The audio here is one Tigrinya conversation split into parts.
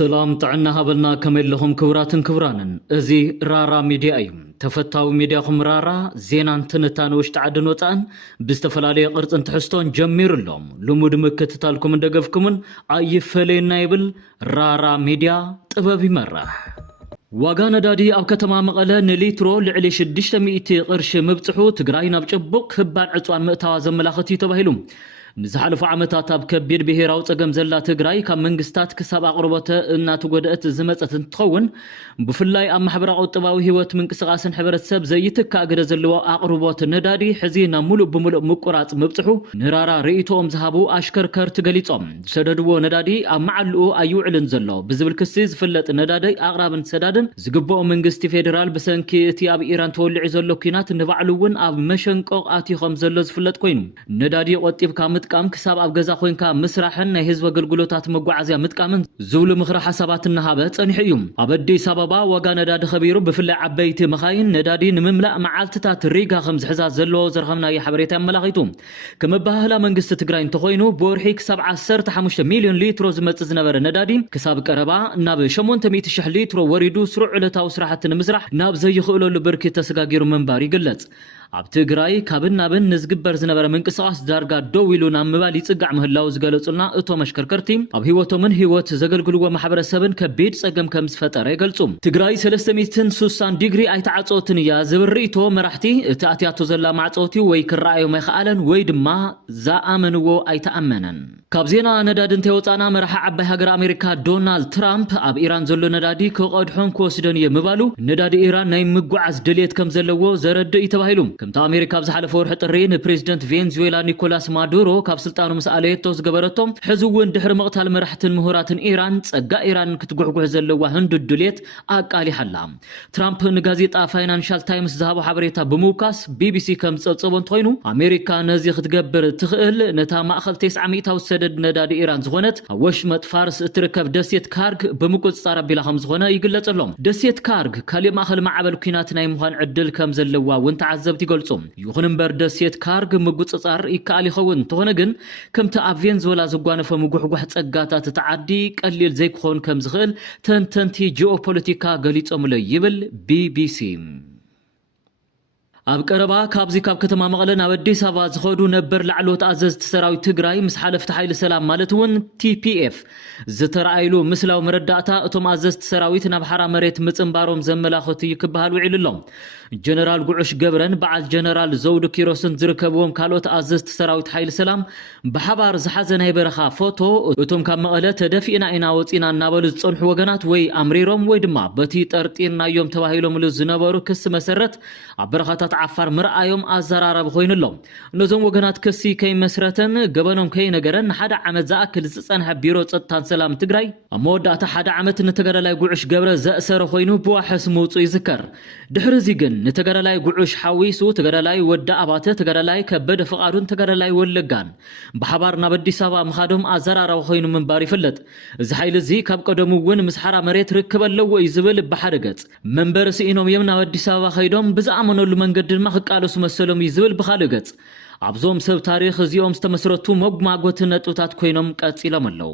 سلام تعنا هبلنا كمل لهم كوراتن كورانن ازي رارا ميديا ايم تفتاو ميديا خم رارا زينان تنتان وش تعدن وطان بستفلالي قرصن تحستون جمير اللهم لمود مكتتالكم اندقفكمن اي فلينا يبل رارا ميديا طبب يمرح واغا ندادي اب كتما مقله نليترو لعلي 600 قرش مبصحو تግራይና بچبق ክባን ዕጿን ምእታዋ ዘመላኽቲ ተባሂሉ نزحلف عمتات اب كبير بهيراو صقم زلا تግራይ ካብ መንግስታት ክሳብ አቅርቦተ እናቱ ጎደት ዝመጸት እንትኸውን ብፍላይ ኣብ ማሕበራዊ ቁጠባዊ ህይወት ምንቅስቃስን ሕብረተሰብ ዘይትካ ገደ ዘለዎ አቅርቦት ነዳዲ ሕዚና ሙሉ ብሙሉ ምቁራጽ ምብጽሑ ንራራ ርእይቶም ዝሃቡ አሽከርከር ትገሊጾም ሰደድዎ ነዳዲ ኣብ ማዕልኡ ኣይውዕልን ዘሎ ብዝብል ክሲ ዝፍለጥ ነዳዲ አቅራብን ሰዳድን ዝግበኦ መንግስቲ ፌደራል ብሰንኪ እቲ ኣብ ኢራን ተወልዒ ዘሎ ኩናት ንባዕሉውን ኣብ መሸንቆቅ ኣቲኾም ዘሎ ዝፍለጥ ኮይኑ ነዳዲ ቆጢብካ متقام كساب اب غزا خوينكا مسراحن ናይ ህዝብ አገልግሎታት መጓዓዝያ ምጥቃምን ዝውሉ ምኽረ ሓሳባትን ሃበ ጸኒሕዩም ኣብ አዲስ አበባ ዋጋ ነዳዲ ኸቢሩ ብፍላይ ዓበይቲ መኻይን ነዳዲ ንምምላእ መዓልትታት ሪጋ ከም ዝሕዛዝ ዘለዎ ዘርኸምና የሕበሬታ ያመላኺቱ ከመባህላ መንግስቲ ትግራይ እንተኾይኑ በወርሒ ክሳብ 15 ሚሊዮን ሊትሮ ዝመጽእ ዝነበረ ነዳዲ ክሳብ ቀረባ ናብ 800,000 ሊትሮ ወሪዱ ስሩዕ ዕለታዊ ስራሕትን ምስራሕ ናብ ዘይኽእለሉ ብርኪ ተሰጋጊሩ መንባር ይግለጽ ኣብ ትግራይ ካብናብን ንዝግበር ዝነበረ መንቅስቃስ ዳርጋ ደው ኢሉና ምባል ይጽጋዕ ምህላው ዝገለጹልና እቶም አሽከርከርቲ ኣብ ህይወቶምን ህይወት ዘገልግልዎ ማሕበረሰብን ከቢድ ጸገም ከም ዝፈጠረ ይገልጹ ትግራይ 360 ዲግሪ ኣይተዓጾትን ያ ዝብሪቶ መራሕቲ እቲ ኣትያቶ ዘላ ማዕጾቲ ወይ ክራኣዮ ማይኸኣለን ወይ ድማ ዝኣመንዎ ኣይተኣመነን ካብ ዜና ነዳድን ተወጻና መራሒ ዓባይ ሃገር አሜሪካ ዶናልድ ትራምፕ ኣብ ኢራን ዘሎ ነዳዲ ከቀድሖን ክወስደን የምባሉ ነዳዲ ኢራን ናይ ምጓዓዝ ድሌት ከም ዘለዎ ዘረድእ ይተባሂሉ كمت أمريكا بزحلف ورح ترين بريزيدنت فنزويلا نيكولاس مادورو كاب سلطانو مسأليتو زغبرتهم حزوون دحر مقتل مرحة مهورات إيران تصقى إيران كتقوحقوح زلوا هندو الدوليت أقالي حلام ترامب نغازيتا فاينانشال تايمز ذهبو حبريتا بموكاس بي بي سي كم تصبون توينو أمريكا نزيخ تقبر تخيل نتا مأخل 900 وسدد نداد إيران زغونت وشمت فارس تركب دسيت كارغ بموكوز صارب بلا خمس غونا يقلت اللهم دسيت كارغ كالي مأخل معبل كيناتنا يمخان عدل كم زلوا وانت عزبت يقولون يخون بردسيت كارغ مقصصار يكال يخون تهونه ግን ከምቲ ኣብ ቬንዙዌላ ዝጓነፈ ምጉሕጓሕ ጸጋታት ተዓዲ ቀሊል ዘይክኾን ከም ዝኽእል ተንተንቲ ጂኦፖለቲካ ገሊጾምለ ይብል ቢቢሲ ኣብ ቀረባ ካብዚ ካብ ከተማ መቐለ ናብ አዲስ አበባ ዝኸዱ ነበር ላዕሎት ኣዘዝቲ ሰራዊት ትግራይ ምስ ሓለፍቲ ሓይሊ ሰላም ማለት እውን ቲፒኤፍ ዝተራእይሉ ምስላው መረዳእታ እቶም ኣዘዝቲ ሰራዊት ናብ ሓራ መሬት ምጽምባሮም ዘመላኽቱ ይክበሃል ውዒልሎም ጀነራል ጉዑሽ ገብረን በዓል ጀነራል ዘውዱ ኪሮስን ዝርከብዎም ካልኦት ኣዘዝቲ ሰራዊት ሓይሊ ሰላም ብሓባር ዝሓዘ ናይ በረኻ ፎቶ እቶም ካብ መቐለ ተደፊእና ኢና ወፂና እናበሉ ዝጸንሑ ወገናት ወይ ኣምሪሮም ወይ ድማ በቲ ጠርጢርናዮም ተባሂሎም ዝነበሩ ክስ መሰረት ኣብ በረኻታት ዓፋር ምርኣዮም ኣዘራረብ ኮይኑሎም ነዞም ወገናት ክሲ ከይመስረተን ገበኖም ከይነገረን ሓደ ዓመት ዝኣክል ዝጸንሐ ቢሮ ጸጥታን ሰላም ትግራይ ኣብ መወዳእታ ሓደ ዓመት ንተገዳላይ ጉዑሽ ገብረ ዘእሰረ ኮይኑ ብዋሕስ ምውፁ ይዝከር ድሕሪ እዚ ግን ንተገዳላይ ጉዑሽ ሓዊሱ ተገዳላይ ወዳ ኣባተ ተገዳላይ ከበደ ፍቃዱን ተገዳላይ ወለጋን ብሓባር ናብ አዲስ አበባ ምኻዶም ኣዘራራብ ኮይኑ መንባር ይፍለጥ እዚ ሓይሊ እዚ ካብ ቀደሙ እውን ምስ ሓራ መሬት ርክበለው ይዝብል ብሓደ ገጽ መንበር ሲኢኖም የም ናብ አዲስ አበባ ኸይዶም ብዝኣመነሉ መንገዲ ድማ ክቃለሱ መሰሎም ይዝብል ብኻልእ ገጽ ኣብዞም ሰብ ታሪኽ እዚኦም ዝተመስረቱ መጉማጎት ነጥብታት ኮይኖም ቀጺሎም ኣለው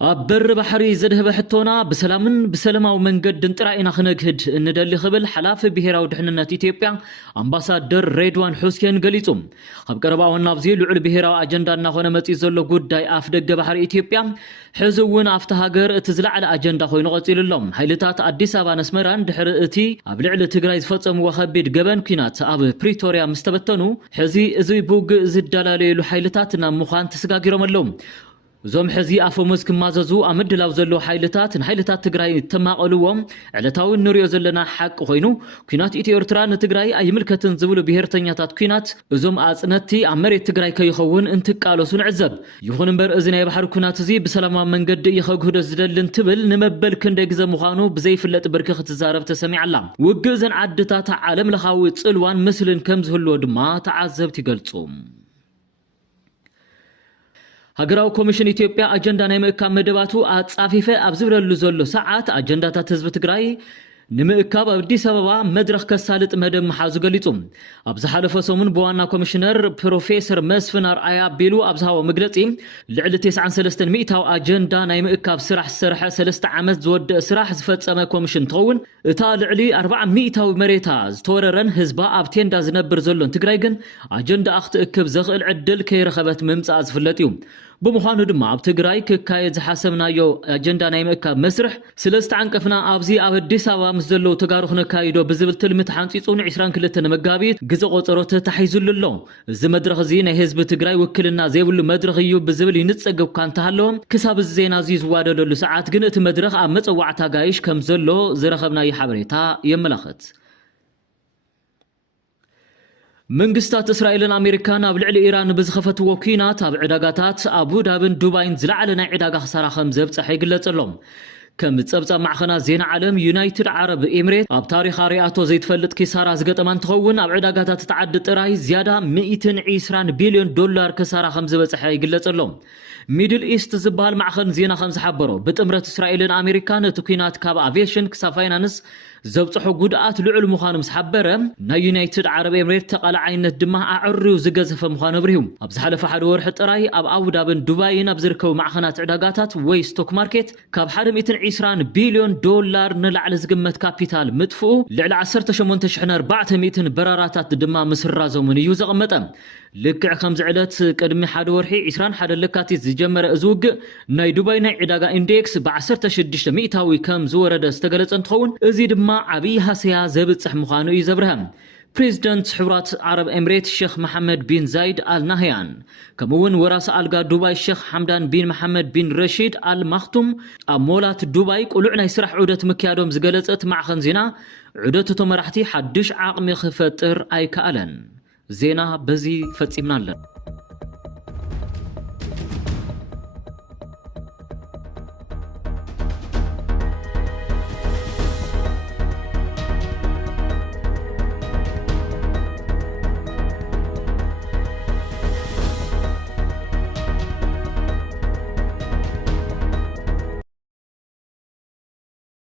أبر بحري زده حتونا بسلامن بسلامو منقد انطرائنا خنقهد ندلي خبل حلاف بهيراو دحننا إثيوبيا أمباسادر ريدوان حسين قليتم خب قرباو النابزي لعل بهيراو أجندانا خونا متي زلو قداي أفدق بحري إثيوبيا حزوون أفتهاجر تزلع على أجندا خوينو قتيل اللهم حيلتات أديس أبا نسمران دحر اتي أبلعل تقرايز فتم وخبيد قبان كينات أب بريتوريا مستبتنو حزي ازوي بوق زدلالي لحيلتاتنا مخان تسقاقيرم اللهم زوم حزي أفومز كماززو أمد لاو زلو حيلتات تقراي تماقلوهم علتاو النوريو زلنا حق خوينو كينات إتي أرتران تقراي أي ملكة زولو بهرتنياتات كينات زوم أزنتي عمري تقراي كيخون انتقالو سنعزب يخون مبر ازنا يبحر كينات زي بسلامة من قد يخوكو دزدل انتبل نمبل كندقز مخانو بزي فلت بركخ تزارب تسميع الله وقزن عدتات عالم لخاوي تسلوان مثل كمزهلو دما تعزب تقلصوم هاجراو كوميشن إثيوبيا أجندة نايمكا مدباتو أتصافيفة أبزبرلو زلو ساعات أجندة تزب تقراي ንምእካብ ኣብ አዲስ አበባ መድረኽ ከሳልጥ መደብ መሓዙ ገሊጹም ኣብ ዝሓለፈ ሰሙን በዋና ኮሚሽነር ፕሮፌሰር መስፍን አርአያ ቢሉ ኣብ ዝሃቦ መግለጺ ልዕሊ 93 ሚእታዊ ኣጀንዳ ናይ ምእካብ ስራሕ ዝሰርሐ 3 ዓመት ዝወድእ ስራሕ ዝፈጸመ ኮሚሽን እንትኸውን እታ ልዕሊ 40 ሚእታዊ መሬታ ዝተወረረን ህዝባ ኣብ ቴንዳ ዝነብር ዘሎን ትግራይ ግን ኣጀንዳ ክትእክብ ዘኽእል ዕድል ከይረኸበት ምምጻእ ዝፍለጥ እዩ بمخانو دما ኣብ ትግራይ ክካየድ ዝሓሰብናዮ ኣጀንዳ ናይ ምእካብ መስርሕ ስለ ዝተዓንቀፍና ኣብዚ ኣብ አዲስ አበባ ምስ ዘለው ተጋሩ ክነካይዶ ብዝብል ትልምት ሓንፂፁን 22 መጋቢት ግዜ ቆፀሮ ተታሒዙሉ ኣሎ እዚ መድረኽ እዚ ናይ ህዝቢ ትግራይ ውክልና ዘይብሉ መድረኽ እዩ ብዝብል ይንጸገብ ኳ እንተሃለዎ ክሳብ ዜና እዚ ዝዋደለሉ ሰዓት ግን እቲ መድረኽ ኣብ መፀዋዕታ ጋይሽ ከም ዘሎ ዝረኸብናዮ ሓበሬታ የመላኽት መንግስታት እስራኤልን ኣሜሪካን ኣብ ልዕሊ ኢራን ብዝኸፈትዎ ኩናት ኣብ ዕዳጋታት አቡዳብን ዱባይን ዝለዓለ ናይ ዕዳጋ ክሳራ ከም ዘብፅሐ ይግለጸሎም ከም ጸብጻብ ማዕኸናት ዜና ዓለም ዩናይትድ ዓረብ ኤሚሬት ኣብ ታሪኽ ሪኣቶ ዘይትፈልጥ ኪሳራ ዝገጠማ እንትኸውን ኣብ ዕዳጋታት ተዓዲ ጥራይ ዝያዳ 120 ቢልዮን ዶላር ክሳራ ከም ዝበፅሐ ይግለጸሎም ሚድል ኢስት ዝበሃል ማዕኸን ዜና ከም ዝሓበሮ ብጥምረት እስራኤልን ኣሜሪካን እቲ ኩናት ካብ አቪዬሽን ክሳብ ፋይናንስ ዘብፅሖ ጉድኣት ልዑል ምዃኑ ምስ ሓበረ ናይ ዩናይትድ ዓረብ ኤሚሬት ተቓላዓይነት ድማ ኣዕርዩ ዝገዘፈ ምዃኑ ብርሂቡ ኣብ ዝሓለፈ ሓደ ወርሒ ጥራይ ኣብ አቡዳብን ዱባይን ኣብ ዝርከቡ ማዕኸናት ዕዳጋታት ወይ ስቶክ ማርኬት ካብ 120 ቢልዮን ዶላር ንላዕሊ ዝግመት ካፒታል ምጥፍኡ ልዕሊ 18400 በራራታት ድማ ምስራዞምን እዩ ዘቐመጠ ልክዕ ከም ዝዕለት ቅድሚ ሓደ ወርሒ 21 ለካቲት ዝጀመረ እዚ ውግእ ናይ ዱባይ ናይ ዕዳጋ ኢንዴክስ ብ16 ሚእታዊ ከም ዝወረደ ዝተገለጸ እንትኸውን እዚ ድማ ዓብይ ሃሰያ ዘብጽሕ ምዃኑ እዩ ዘብርሀ ፕሬዚደንት ሕቡራት ዓረብ ኤሚሬት ሼክ መሐመድ ቢን ዛይድ አል ናህያን ከምውን ወራስ አልጋ ዱባይ ሼክ ሐምዳን ቢን መሐመድ ቢን ረሺድ አል ማክቱም ኣብ ሞላት ዱባይ ቁሉዕ ናይ ስራሕ ዑደት ምክያዶም ዝገለጸት ማዕኸን ዜና ዑደት እቶም መራሕቲ ሓድሽ ዓቕሚ ክፈጥር ኣይከኣለን ዜና በዚ ፈጺምና አለን